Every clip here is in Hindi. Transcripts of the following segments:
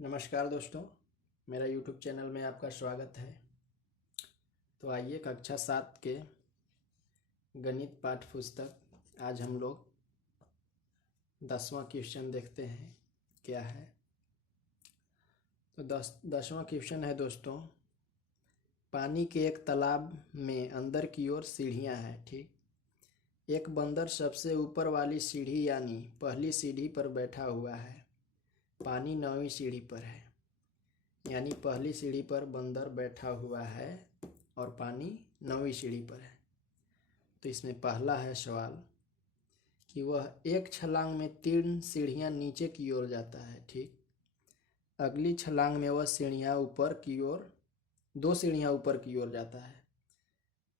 नमस्कार दोस्तों, मेरा YouTube चैनल में आपका स्वागत है। तो आइए कक्षा 7 के गणित पाठ्य पुस्तक आज हम लोग 10वां क्वेश्चन देखते हैं क्या है। तो 10वां क्वेश्चन है दोस्तों, पानी के एक तालाब में अंदर की ओर सीढ़ियां हैं। ठीक, एक बंदर सबसे ऊपर वाली सीढ़ी यानी पहली सीढ़ी पर बैठा हुआ है। पानी 9वीं सीढ़ी पर है, यानी पहली सीढ़ी पर बंदर बैठा हुआ है और पानी 9वीं सीढ़ी पर है। तो इसमें पहला है सवाल कि वह एक छलांग में 3 सीढ़ियां नीचे की ओर जाता है। ठीक, अगली छलांग में वह 2 सीढ़ियां ऊपर की ओर जाता है,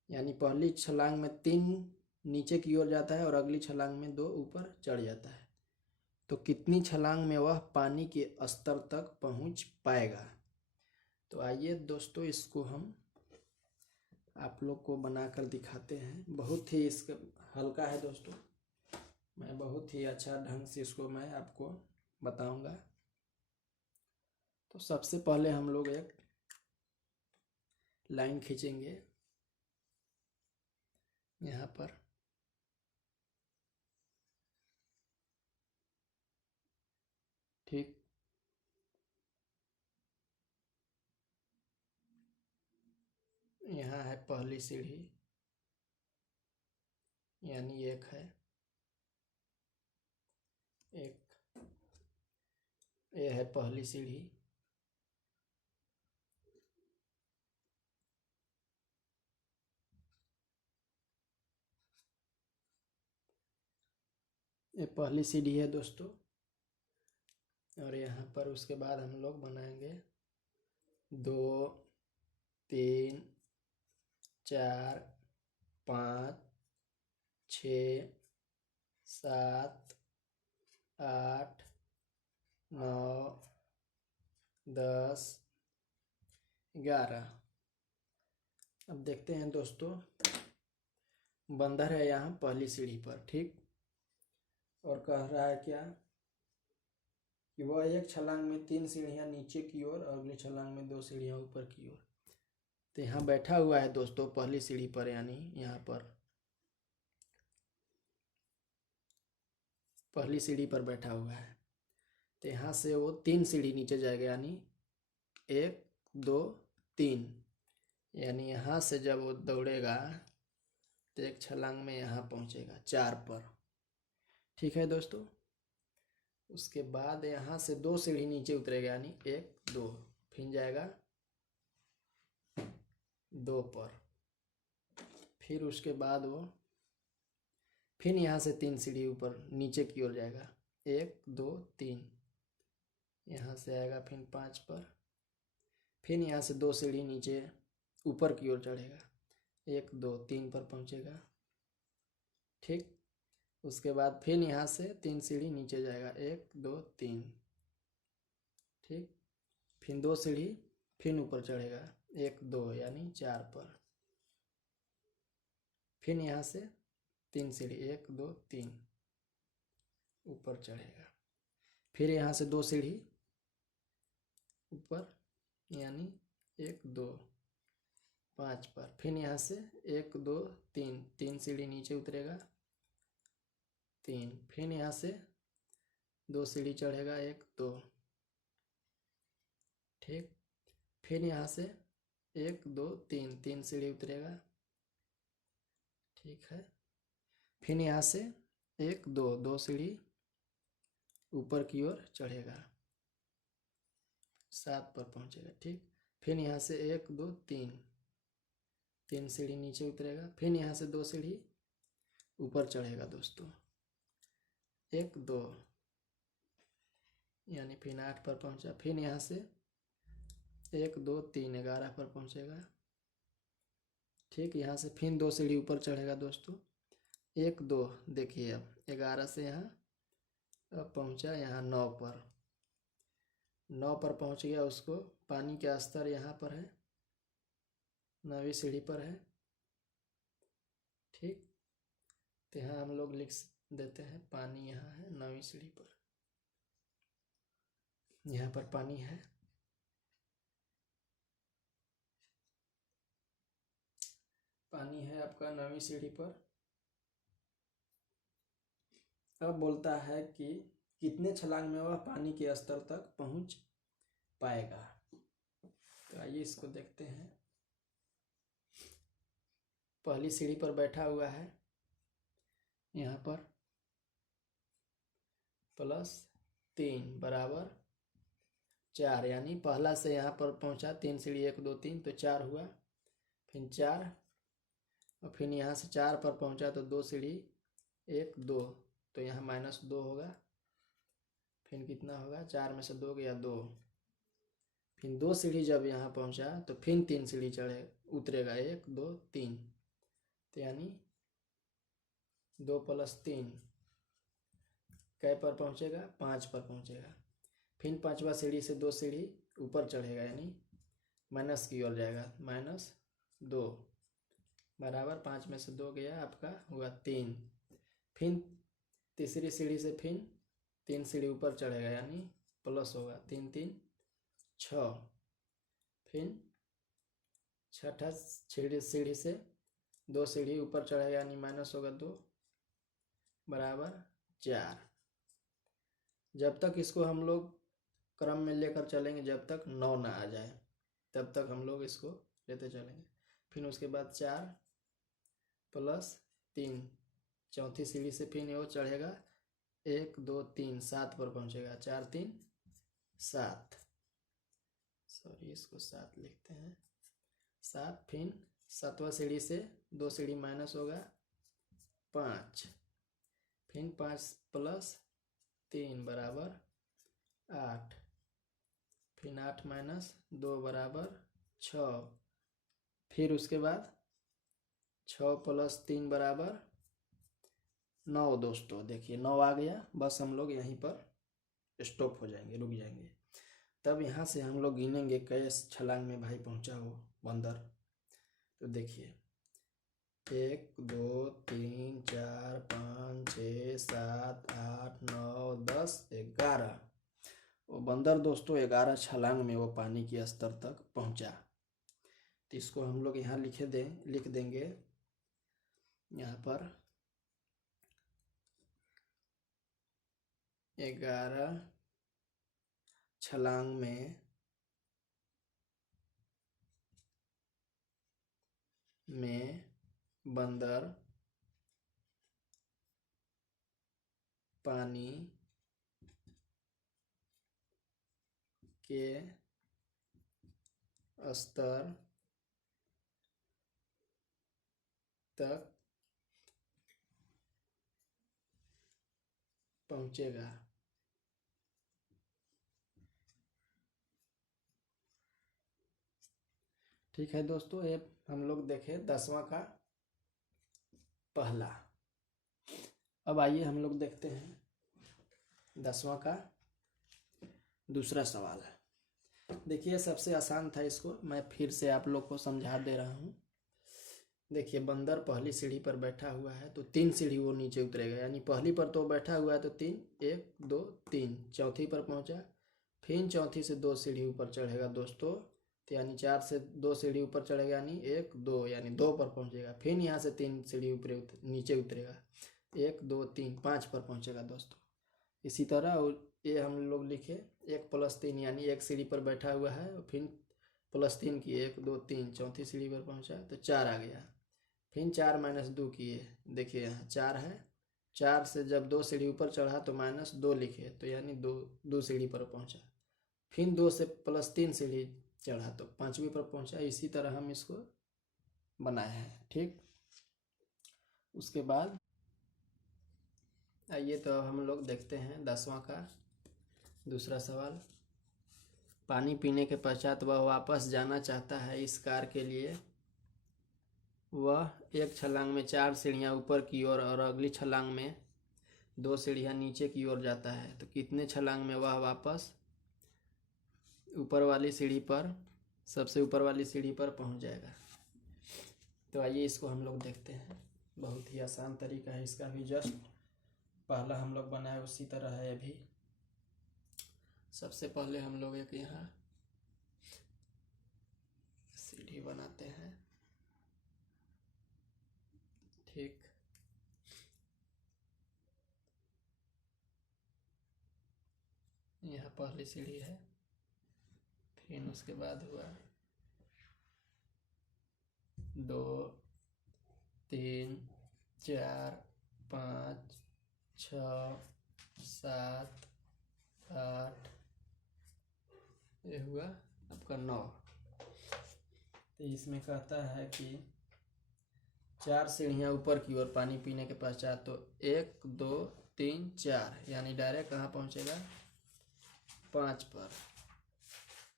यानी पहली छलांग में 3 नीचे की ओर जाता है और अगली छलांग में 2 ऊपर चढ़ जाता है। तो कितनी छलांग में वह पानी के स्तर तक पहुंच पाएगा। तो आइए दोस्तों, इसको हम आप लोग को बनाकर दिखाते हैं। बहुत ही इसका हल्का है दोस्तों, मैं बहुत ही अच्छा ढंग से इसको मैं आपको बताऊंगा। तो सबसे पहले हम लोग एक लाइन खींचेंगे यहाँ पर। ठीक, यहाँ है पहली सीढ़ी, यानी एक है, एक ये है पहली सीढ़ी, ये पहली सीढ़ी है दोस्तों। और यहाँ पर उसके बाद हम लोग बनाएंगे 2, 3, 4, 5, 6, 7, 8, 9, 10, 11। अब देखते हैं दोस्तों, बंदर है यहाँ पहली सीढ़ी पर। ठीक, और कह रहा है क्या कि वह एक छलांग में 3 सीढ़ियां नीचे की ओर और अगली छलांग में 2 सीढ़ियां ऊपर की ओर। तो यहाँ बैठा हुआ है दोस्तों पहली सीढ़ी पर, यानी यहाँ पर पहली सीढ़ी पर बैठा हुआ है। तो यहाँ से वो 3 सीढ़ी नीचे जाएगा, यानी 1, 2, 3, यानी यहाँ से जब वो दौड़ेगा तो एक छलांग में यहाँ पहुँचेगा 4 पर। ठीक है दोस्तों, उसके बाद यहाँ से 2 सीढ़ी नीचे उतरेगा, यानी 1, 2, फिर जाएगा 2 पर। फिर उसके बाद वो फिर यहाँ से 3 सीढ़ी ऊपर नीचे की ओर जाएगा, 1, 2, 3, यहाँ से आएगा फिर 5 पर। फिर यहाँ से 2 सीढ़ी नीचे ऊपर की ओर चढ़ेगा, 1, 2, 3 पर पहुँचेगा। ठीक, उसके बाद फिर यहाँ से 3 सीढ़ी नीचे जाएगा, 1, 2, 3। ठीक, फिर 2 सीढ़ी फिर ऊपर चढ़ेगा, 1, 2, यानी 4 पर। फिर यहाँ से 3 सीढ़ी, 1, 2, 3 ऊपर चढ़ेगा। फिर यहाँ से 2 सीढ़ी ऊपर, यानी 1, 2, 5 पर। फिर यहाँ से 1, 2, 3 सीढ़ी नीचे उतरेगा, 3। फिर यहाँ से 2 सीढ़ी चढ़ेगा, 1, 2। ठीक, फिर यहाँ से 1, 2, 3 सीढ़ी उतरेगा। ठीक है, फिर यहाँ से 1, 2 सीढ़ी ऊपर की ओर चढ़ेगा, 7 पर पहुँचेगा। ठीक, फिर यहाँ से 1, 2, 3 सीढ़ी नीचे उतरेगा। फिर यहाँ से 2 सीढ़ी ऊपर चढ़ेगा दोस्तों, 1, 2, यानी फिर 8 पर पहुँचा। फिर यहाँ से 1, 2, 3 11 पर पहुँचेगा। ठीक, यहाँ से फिर 2 सीढ़ी ऊपर चढ़ेगा दोस्तों, 1, 2, देखिए अब 11 से यहाँ अब पहुँचा यहाँ 9 पर। 9 पर पहुँच गया, उसको पानी का स्तर यहाँ पर है, 9वीं सीढ़ी पर है। ठीक, तो यहाँ हम लोग लिख देते हैं पानी यहाँ है 9वीं सीढ़ी पर। यहाँ पर पानी है, पानी है आपका 9वीं सीढ़ी पर। अब बोलता है कि कितने छलांग में वह पानी के स्तर तक पहुंच पाएगा। तो आइए इसको देखते हैं। पहली सीढ़ी पर बैठा हुआ है, यहाँ पर +3 बराबर 4, यानी पहला से यहाँ पर पहुँचा 3 सीढ़ी 1 2 3 तो 4 हुआ, फिर 4 और फिर यहाँ से 4 पर पहुँचा तो 2 सीढ़ी 1 2 तो यहाँ -2 होगा, फिर कितना होगा 4 में से 2 गया 2, फिर 2 सीढ़ी जब यहाँ पहुँचा तो फिर 3 सीढ़ी चढ़े उतरेगा 1 2 3 तो यानी 2 + 3 कै पर पहुँचेगा 5 पर पहुँचेगा, फिर 5वां सीढ़ी से 2 सीढ़ी ऊपर चढ़ेगा यानी माइनस की ओर जाएगा -2 बराबर 5 में से 2 गया आपका हुआ 3, फिर तीसरी सीढ़ी से फिर 3 सीढ़ी ऊपर चढ़ेगा यानी प्लस होगा 3 3 6, फिर छठा सीढ़ी से 2 सीढ़ी ऊपर चढ़ेगा यानी माइनस होगा 2 बराबर 4। जब तक इसको हम लोग क्रम में लेकर चलेंगे जब तक 9 ना आ जाए तब तक हम लोग इसको लेते चलेंगे। फिर उसके बाद 4 + 3 चौथी सीढ़ी से फिर वो चढ़ेगा 1 2 3 7 पर पहुंचेगा 4 3 7, सॉरी इसको 7 लिखते हैं 7, फिर 7वां सीढ़ी से 2 सीढ़ी माइनस होगा 5, फिर 5 + 3 बराबर 8, फिर 8 - 2 बराबर 6, फिर उसके बाद 6 + 3 बराबर 9। दोस्तों देखिए 9 आ गया, बस हम लोग यहीं पर स्टॉप हो जाएंगे, रुक जाएंगे। तब यहाँ से हम लोग गिनेंगे कैसे छलांग में भाई पहुँचा हो बंदर। तो देखिए 1 2 3 4 5 6 7 8 9 10 11, वो बंदर दोस्तों 11 छलांग में वो पानी के स्तर तक पहुंचा। तो इसको हम लोग यहाँ लिख देंगे यहाँ पर 11 छलांग में बंदर पानी के स्तर तक पहुंचेगा। ठीक है दोस्तों, ये हम लोग देखें 10वां का पहला। अब आइए हम लोग देखते हैं 10वां का दूसरा सवाल। देखिए सबसे आसान था, इसको मैं फिर से आप लोग को समझा दे रहा हूँ। देखिए बंदर पहली सीढ़ी पर बैठा हुआ है तो 3 सीढ़ी वो नीचे उतरेगा, यानी पहली पर तो बैठा हुआ है तो 3 1 2 3 चौथी पर पहुंचा, फिर चौथी से 2 सीढ़ी ऊपर चढ़ेगा दोस्तों, तो यानी 4 से 2 सीढ़ी ऊपर चढ़ेगा यानी 1 2 यानी 2 पर पहुंचेगा, फिर यहाँ से 3 सीढ़ी ऊपर नीचे उतरेगा 1 2 3 5 पर पहुंचेगा दोस्तों। इसी तरह ये हम लोग लिखे 1 + 3 यानी 1 सीढ़ी पर बैठा हुआ है, फिर +3 किए 1 2 3 चौथी सीढ़ी पर पहुंचा तो 4 आ गया, फिर 4 - 2 किए, देखिए यहाँ 4 है, 4 से जब 2 सीढ़ी ऊपर चढ़ा तो -2 लिखे तो यानी 2 सीढ़ी पर पहुंचा, फिर 2 से +3 सीढ़ी चढ़ा तो 5वीं पर पहुंचा। इसी तरह हम इसको बनाए हैं। ठीक, उसके बाद आइए तो हम लोग देखते हैं 10वां का दूसरा सवाल। पानी पीने के पश्चात वह वापस जाना चाहता है, इस कार के लिए वह एक छलांग में 4 सीढ़ियाँ ऊपर की ओर और अगली छलांग में 2 सीढ़ियाँ नीचे की ओर जाता है, तो कितने छलांग में वह वापस ऊपर वाली सीढ़ी पर, सबसे ऊपर वाली सीढ़ी पर पहुंच जाएगा। तो आइए इसको हम लोग देखते हैं। बहुत ही आसान तरीका है इसका भी, जस्ट पहला हम लोग बनाए उसी तरह है अभी। सबसे पहले हम लोग एक यहाँ सीढ़ी बनाते हैं। ठीक, यहाँ पहली सीढ़ी है। फिर उसके बाद हुआ 2 3 4 5 6 7 8, ये हुआ आपका 9। तो इसमें कहता है कि 4 सीढ़ियाँ ऊपर की ओर पानी पीने के पश्चात, तो 1 2 3 4, यानी डायरेक्ट कहाँ पहुँचेगा? 5 पर।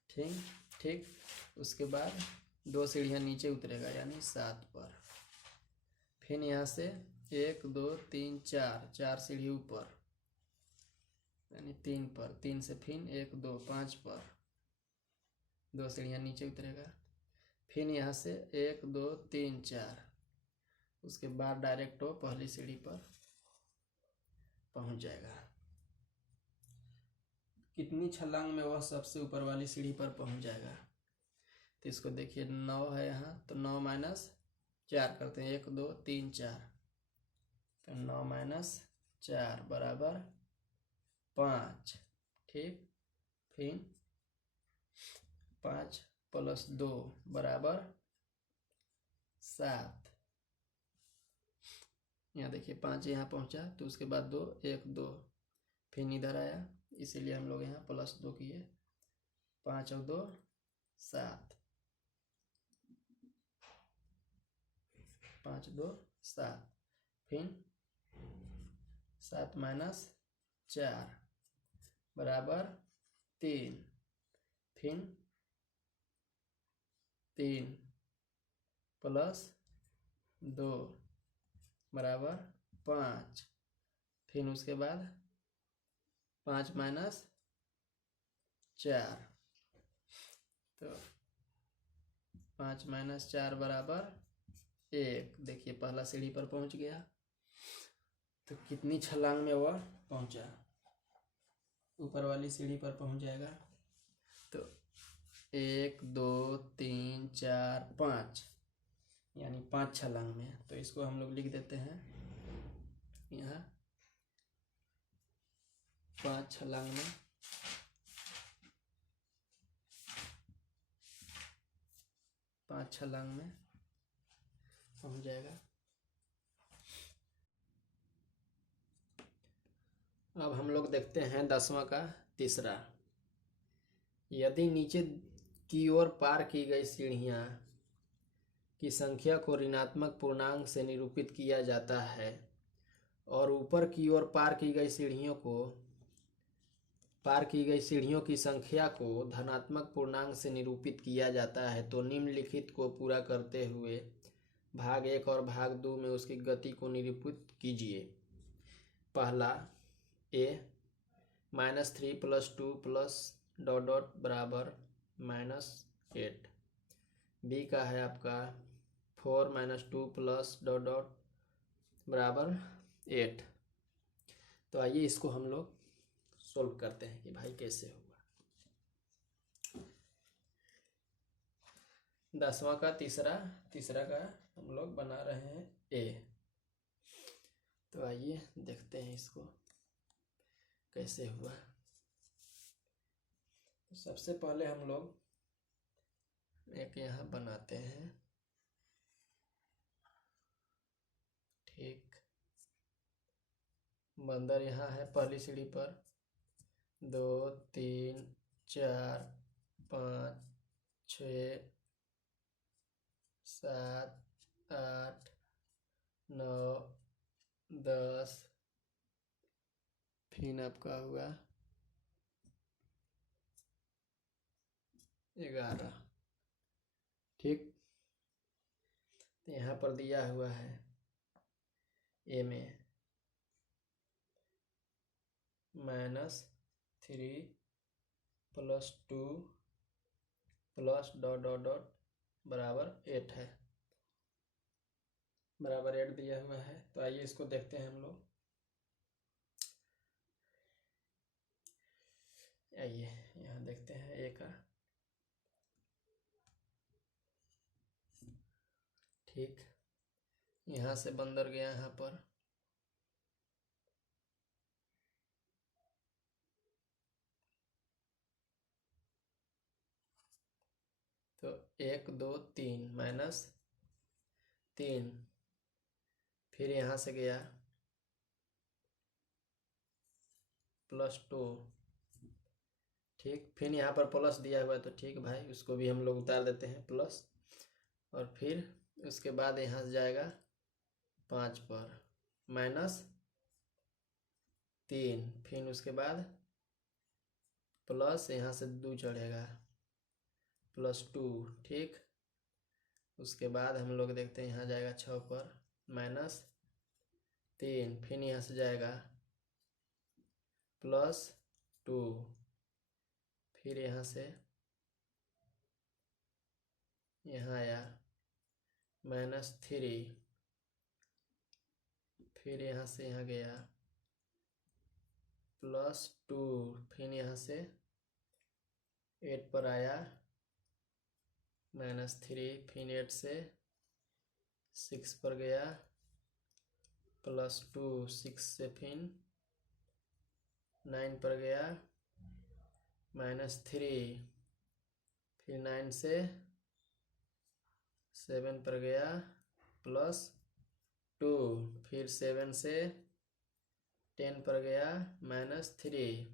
ठीक ठीक, उसके बाद 2 सीढ़ियाँ नीचे उतरेगा यानी 7 पर। फिर यहाँ से 1 2 3 4, 4 सीढ़ी ऊपर यानी 3 पर। 3 से फिर 1 2 5 पर, 2 सीढ़ियाँ नीचे उतरेगा। फिर यहाँ से 1 2 3 4, उसके बाद डायरेक्ट वो पहली सीढ़ी पर पहुँच जाएगा। कितनी छलांग में वह सबसे ऊपर वाली सीढ़ी पर पहुँच जाएगा? तो इसको देखिए, 9 है यहाँ, तो 9 माइनस 4 करते हैं। 1 2 3 4, तो 9 माइनस 4 बराबर 5। ठीक, फिर 5 प्लस 2 बराबर 7। यहाँ देखिए 5 यहाँ पहुँचा, तो उसके बाद 2 1 2, फिर इधर आया, इसीलिए हम लोग यहाँ प्लस 2 किए। 5 और 2 7, 5 2 7, फिर 7 माइनस 4 बराबर 3, फिर 3 प्लस 2 बराबर 5, फिर उसके बाद 5 माइनस 4, तो 5 माइनस 4 बराबर 1। देखिए पहला सीढ़ी पर पहुंच गया। तो कितनी छलांग में वह पहुंचा? ऊपर वाली सीढ़ी पर पहुंच जाएगा। तो 1 2 3 4 5, यानी 5 छलांग में। तो इसको हम लोग लिख देते हैं यहाँ 5 छलांग में। 5 छलांग में पहुंच जाएगा। अब हम लोग देखते हैं 10वां का तीसरा। यदि नीचे की ओर पार की गई सीढ़ियां की संख्या को ऋणात्मक पूर्णांक से निरूपित किया जाता है और ऊपर की ओर पार की गई सीढ़ियों की संख्या को धनात्मक पूर्णांक से निरूपित किया जाता है, तो निम्नलिखित को पूरा करते हुए भाग 1 और भाग 2 में उसकी गति को निरूपित कीजिए। पहला, a -3 + 2 + ... बराबर -8। b का है आपका 4 - 2 + ... बराबर 8। तो आइए इसको हम लोग सोल्व करते हैं कि भाई कैसे होगा। 10वां का तीसरा का हम लोग बना रहे हैं a। तो आइए देखते हैं इसको कैसे हुआ। तो सबसे पहले हम लोग एक यहाँ बनाते हैं। ठीक, बंदर यहाँ है पहली सीढ़ी पर। 2 3 4 5 6 7 8 9 10, फिर आपका हुआ 11। ठीक, तो यहाँ पर दिया हुआ है ए में -3 + 2 + ... बराबर 8 है, बराबर 8 दिया हुआ है। तो आइए इसको देखते हैं हम लोग। आइए यहाँ देखते हैं ए का। ठीक, यहाँ से बंदर गया यहाँ पर, तो 1 2 3 माइनस 3, फिर यहाँ से गया +2। ठीक, फिर यहाँ पर प्लस दिया हुआ है तो ठीक भाई, उसको भी हम लोग उतार देते हैं प्लस। और फिर उसके बाद यहाँ से जाएगा 5 पर -3, फिर उसके बाद प्लस यहाँ से 2 चढ़ेगा +2। ठीक, उसके बाद हम लोग देखते हैं यहाँ जाएगा 6 पर -3, फिर यहाँ से जाएगा +2, फिर यहाँ से यहाँ आया -3, फिर यहाँ से यहाँ गया +2, फिर यहाँ से 8 पर आया -3, फिर 8 से 6 पर गया +2, 6 से फिर 9 पर गया -3, फिर 9 से 7 पर गया +2, फिर 7 से 10 पर गया -3,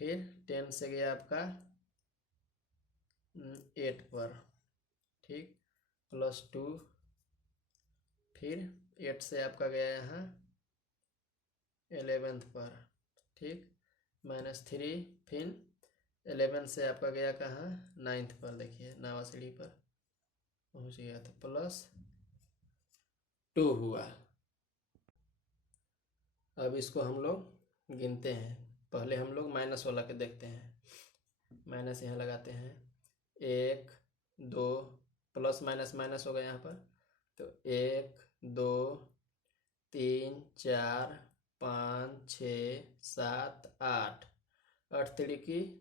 फिर 10 से गया आपका 8 पर। ठीक, +2, फिर 8 से आपका गया यहाँ 11th पर। ठीक, -3, फिर 11 से आपका गया कहाँ 9th पर, देखिए नावा सीढ़ी पर पहुँच गया तो +2 हुआ। अब इसको हम लोग गिनते हैं, पहले हम लोग माइनस वाला के देखते हैं। माइनस यहाँ लगाते हैं, 1 2, प्लस माइनस माइनस होगा यहाँ पर, तो 1 2 3 4 5 6 7 8, 8 3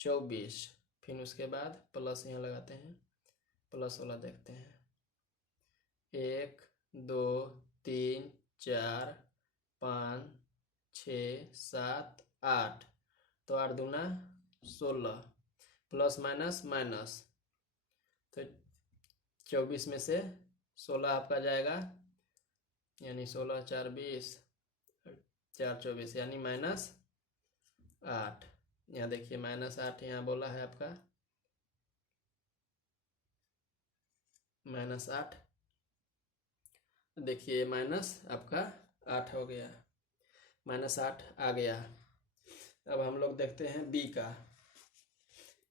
24, फिर उसके बाद प्लस यहाँ लगाते हैं, प्लस वाला देखते हैं, 1 2 3 4 5 6 7 8, तो 8 दूना 16, प्लस माइनस माइनस, तो 24 में से 16 आपका जाएगा, यानी 16 4 20, 4 24, यानी -8। यहाँ देखिए -8 यहाँ बोला है आपका, -8, देखिए माइनस आपका 8 हो गया, -8 आ गया। अब हम लोग देखते हैं बी का,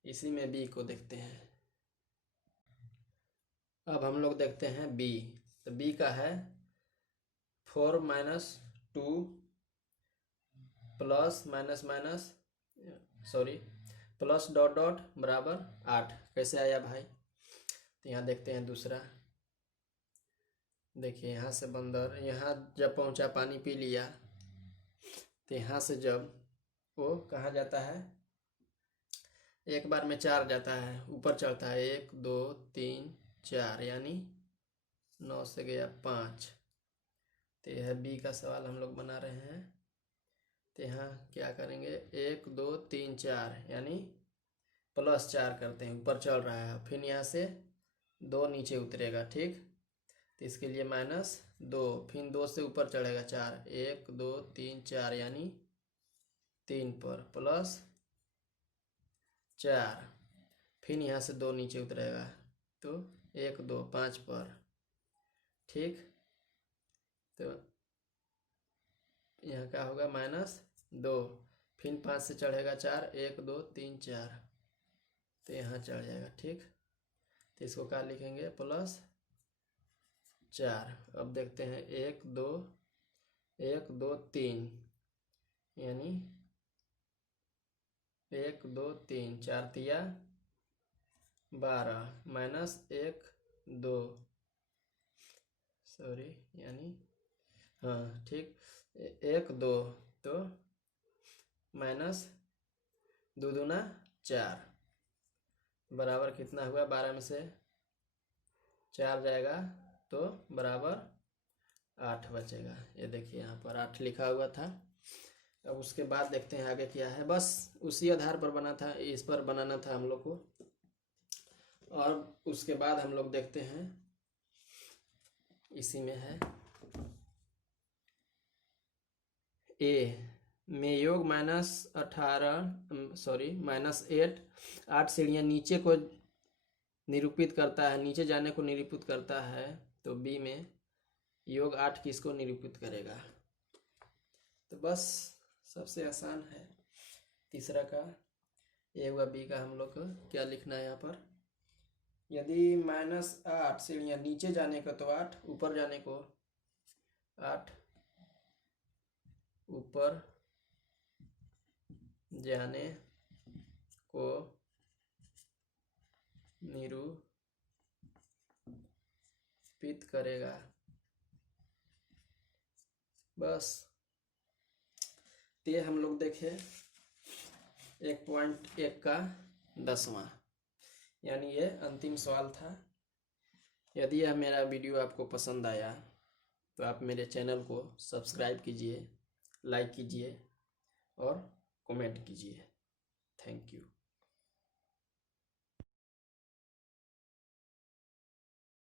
इसी में बी को देखते हैं। अब हम लोग देखते हैं बी, तो बी का है 4 - 2 plus minus minus sorry plus dot dot बराबर 8। कैसे आया भाई, तो यहाँ देखते हैं दूसरा। देखिए यहाँ से बंदर यहाँ जब पहुँचा पानी पी लिया, तो यहाँ से जब वो कहाँ जाता है, एक बार में 4 जाता है, ऊपर चढ़ता है 1 2 3 4, यानी 9 से गया 5। तो यह बी का सवाल हम लोग बना रहे हैं। तो यहाँ क्या करेंगे, 1 2 3 4, यानी +4 करते हैं, ऊपर चल रहा है, फिर यहाँ से 2 नीचे उतरेगा। ठीक, तो इसके लिए -2, फिर 2 से ऊपर चढ़ेगा 4, 1 2 3 4, यानी 3 पर +4, फिर यहाँ से 2 नीचे उतरेगा, तो 1 2 5 पर। ठीक, तो यहाँ क्या होगा -2, फिर 5 से चढ़ेगा 4, 1 2 3 4, तो यहाँ चढ़ जाएगा। ठीक, तो इसको क्या लिखेंगे, +4। अब देखते हैं 1 2 3, यानी 1 2 3, 4 तिया 12, -1 2, सॉरी यानी हाँ ठीक, 1 2, तो -2 2 दूना 4 बराबर कितना हुआ, 12 में से 4 जाएगा तो बराबर 8 बचेगा। ये देखिए यहाँ पर 8 लिखा हुआ था। अब उसके बाद देखते हैं आगे क्या है। बस उसी आधार पर बना था, इस पर बनाना था हम लोग को। और उसके बाद हम लोग देखते हैं, इसी में है ए में योग -8 8 सीढ़ियाँ नीचे को निरूपित करता है, नीचे जाने को निरूपित करता है। तो बी में योग 8 किसको निरूपित करेगा। तो बस सबसे आसान है तीसरा का, ए हुआ। बी का हम लोग को क्या लिखना है यहाँ पर, यदि -8 सीढ़ियाँ नीचे जाने का तो 8, ऊपर जाने को 8, ऊपर जाने को निरूपित करेगा। बस ये हम लोग देखे 1.1 का 10वां, यानी ये अंतिम सवाल था। यदि यह मेरा वीडियो आपको पसंद आया तो आप मेरे चैनल को सब्सक्राइब कीजिए, लाइक कीजिए और कमेंट कीजिए। Thank you.